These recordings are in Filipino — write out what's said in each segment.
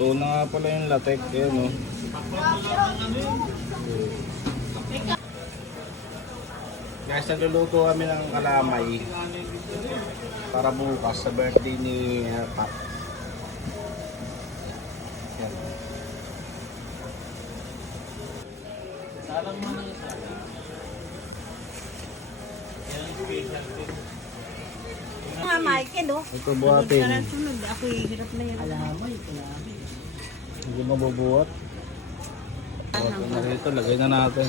Luto na nga pala yung latek. Ayan, oh. Guys, nagluluto kami ng kalamay para bukas sa birthday ni Pat. Yan. Salang mo ng isa. Yan ang special din. Mga Michael, oh. Ito buhatin. Sunod, ako hirap na yan. Alamay, kalami. Hindi mabubuhat. Buhatin na rito, lagay na natin.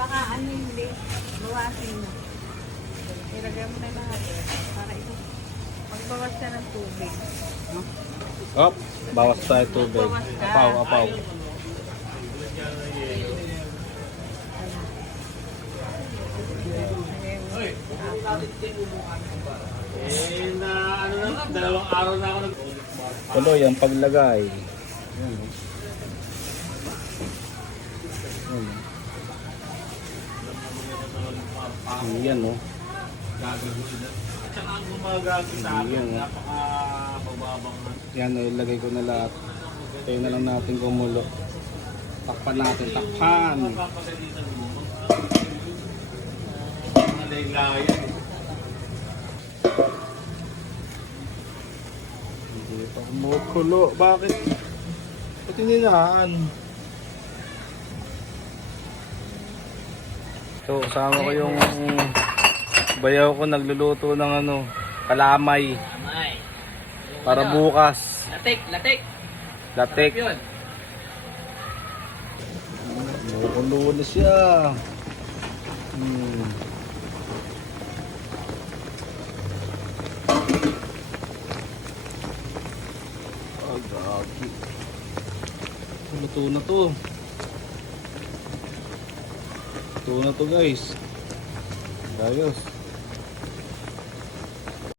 Baka ano hindi, bawasin mo. Ilagay mo na lahat para ito. Pagbawas ka ng tubig. No? Op, bawas tayo tubig. Apaw, apaw. Ano na, dalawang araw na ako Tuloy ang paglagay. Yan. Yan, no? gagawin na. At saka ang gumagagawin sa akin, Yan, napaka-bababang na. Yan, no, ilagay ko na lahat. Tayo na lang natin gumulo. Takpan natin, takpan. Napapagalitan mo. Mga laylayan. Hindi pa kumukulo. Bakit? Ba't hininaan? So, kasama ko yung bayaw ko nagluluto ng ano, kalamay. Amay. Para bukas. Latik, latik. Latik. Yun. Kumukulo na siya. Agaki. Luto na to. Luto na to, guys. Ayos.